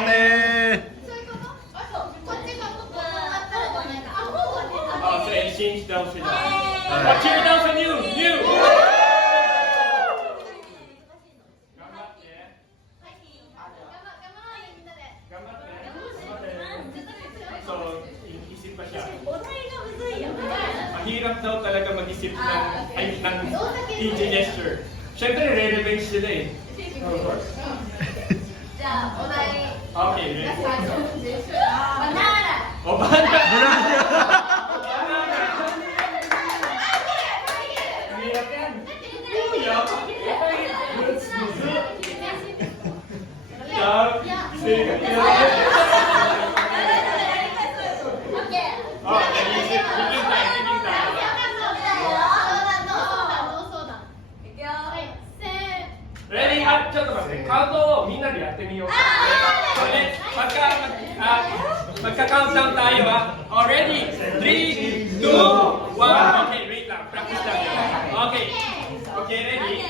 ate! Oh, so exchange daw sila. Oh, cheer daw sa new! New! Gamat eh. Gamat eh. So, isip pa siya. Ang hirap daw talaga mag-isip ng DJ gesture. Siyempre, re-revenge sila eh. Of course. Okay, ready? Oh, banana! Ang hirap yan. Yup. Oh, nag-iisip. Thinking time, thinking time. Ready? ちょっと待って。カウントをみんなでやってみようか。それで、magka-countdown tayo ha. Oh, ready? 3, 2, 1. Okay, wait lang. Practice lang. Okay. Okay, ready?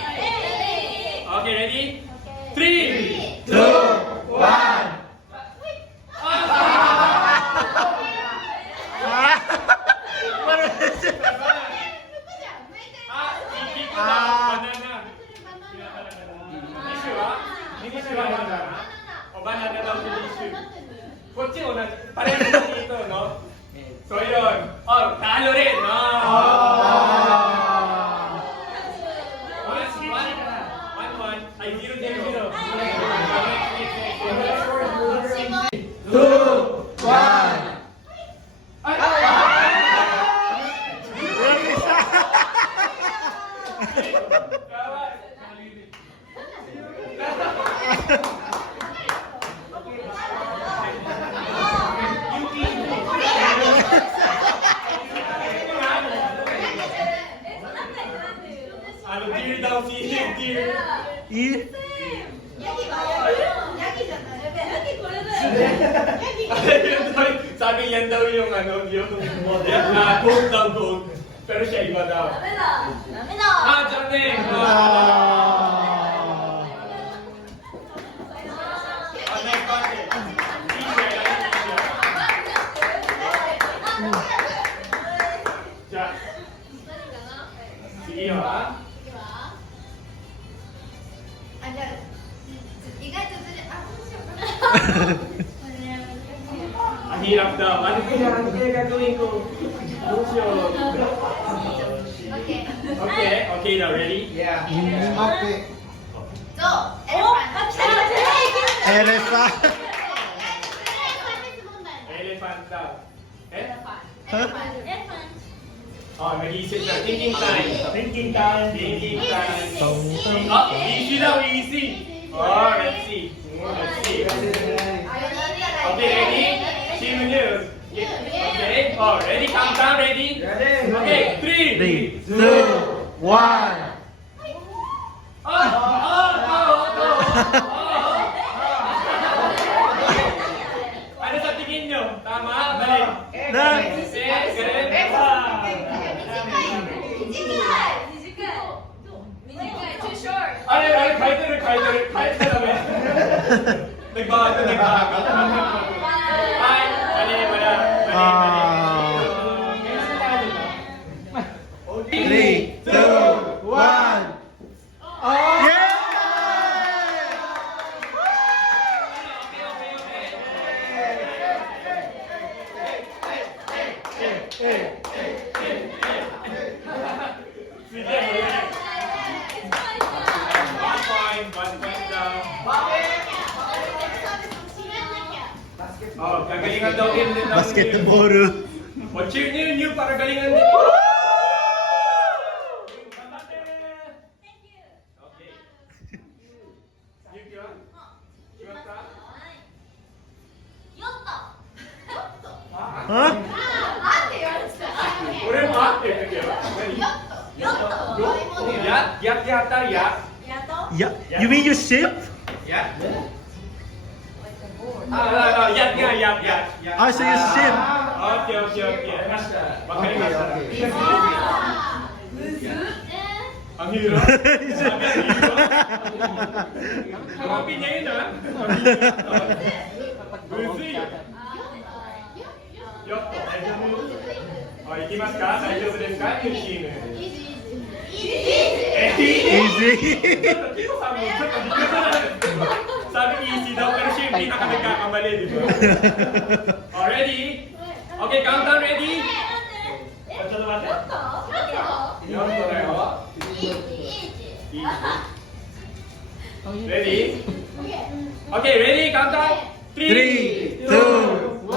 Okay, ready? 3, 2, 1. Banana. Issue ha? Hindi sila banana. O banana daw si issue. こっちも同じ。パレルdito, no? So yun. Oh, talo rin, no? One. Ay, 0-0. 2, 1. Ano, dear daw si dear. Sabi yan daw yung ano, yung gold daw gold. Pero siya iba daw. Ah, dami! Next content. Jack. Sige ha. Ang hirap daw. Ano kaya gagawin ko? Okay now, ready? Yeah. Okay. Elephant! Elephant daw. Oh, nag-iisip na. Thinking time. Thinking time. Oh, easy daw, easy. Oh, let's see. Okay, ready? See you news. Okay. Oh, ready? Countdown, ready? Okay, 3, 3, 2, 1. Ano sa tingin nyo? Tama? Mali? Kahit na naman. Nagbago. Ay, mali. 3, 2, 1. Oh, kagalingan daw din daw. Basketball. O cheer niyo para galingan din. Okay. Huh? Ore mo ate kaya. Yak yata yak. Yeah. You mean you ship? Yak. Yak. Ah, so you ship. Okay. Makalimasta. Ang hirap. Kamapin niya yun ha. むずいよ。よっと。はい、行きますか。大丈夫ですか、ニューチーム。Easy. Kiko sabi mo, sabi easy daw, pero siya yung pinaka nagkakamali, di ba? Oh, ready? Okay, countdown, ready? Ready? Okay, ready? Countdown. 3, 2, 1.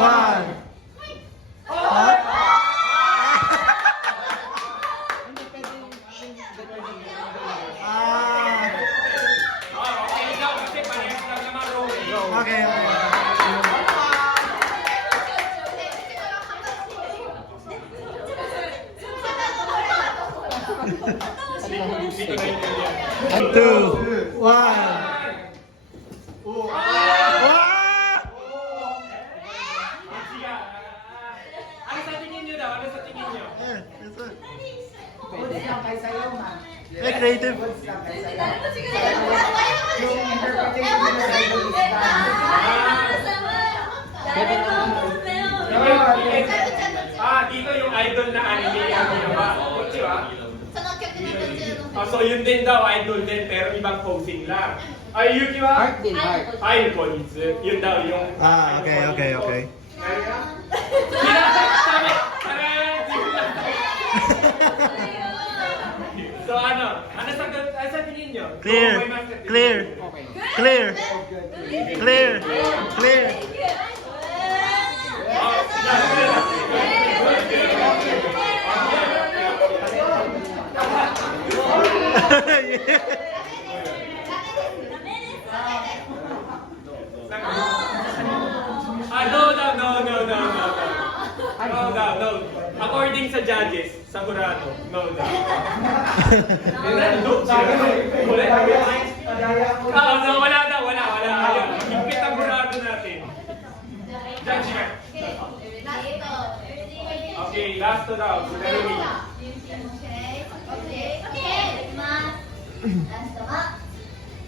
Ah. Okay daw, kasi parehas lang naman rolling. Okay, okay. Hindi ko naintindihan. 2, 1. Wow! Siya. Ano sa tingin niyo daw? Ano sa tingin niyo? Yeah, that's it. Goods lang kay sa'yo, man. Hey, creative. Goods lang kay sa'yo. Yung interpretation ng Bible is Dito yung idol na anime yung ginawa. Di ba? So yun din daw, idol din, pero ibang posing lang. Ay, yun di ba? Art din, art. Icons. Yun daw yung... Ah, okay, okay, okay. So ano? Ano sa tingin nyo? Clear, Go, may master. clear, Okay. clear, clear, clear. No. According sa judges, sagurado, no daw. Wala daw, wala. Ayun, yung pitagurado natin. Judgment. Okay, last to daw. Jeremy.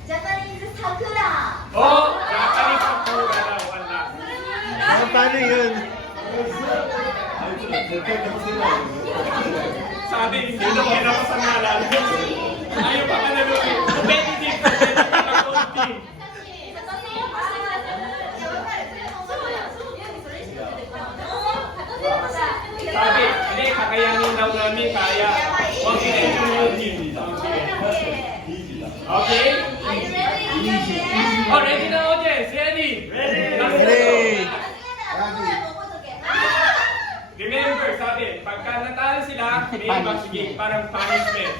ジャパニーズ桜。 Oh, Japanese sakura daw, wala. Ah, paano yun? Sabi, hindi na kaya ako sa nalan. Ayaw pa ka na gawin. Competitive kasi nagkakakunti. Sabi, hindi, kakayanin daw namin, kaya. Huwag sinenyo yung team. Okay? Oh, ready na audience? Ready? Ready. Remember, sabi, pagka natalo sila, may ibang parang punishment.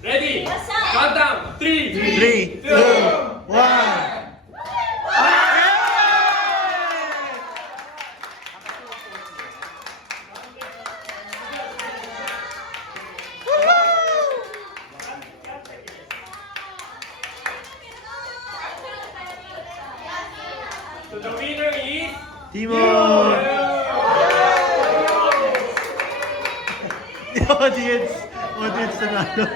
Ready? Countdown! 3, 3, 2, 1. So the winner is... Timon! Audience nanalo.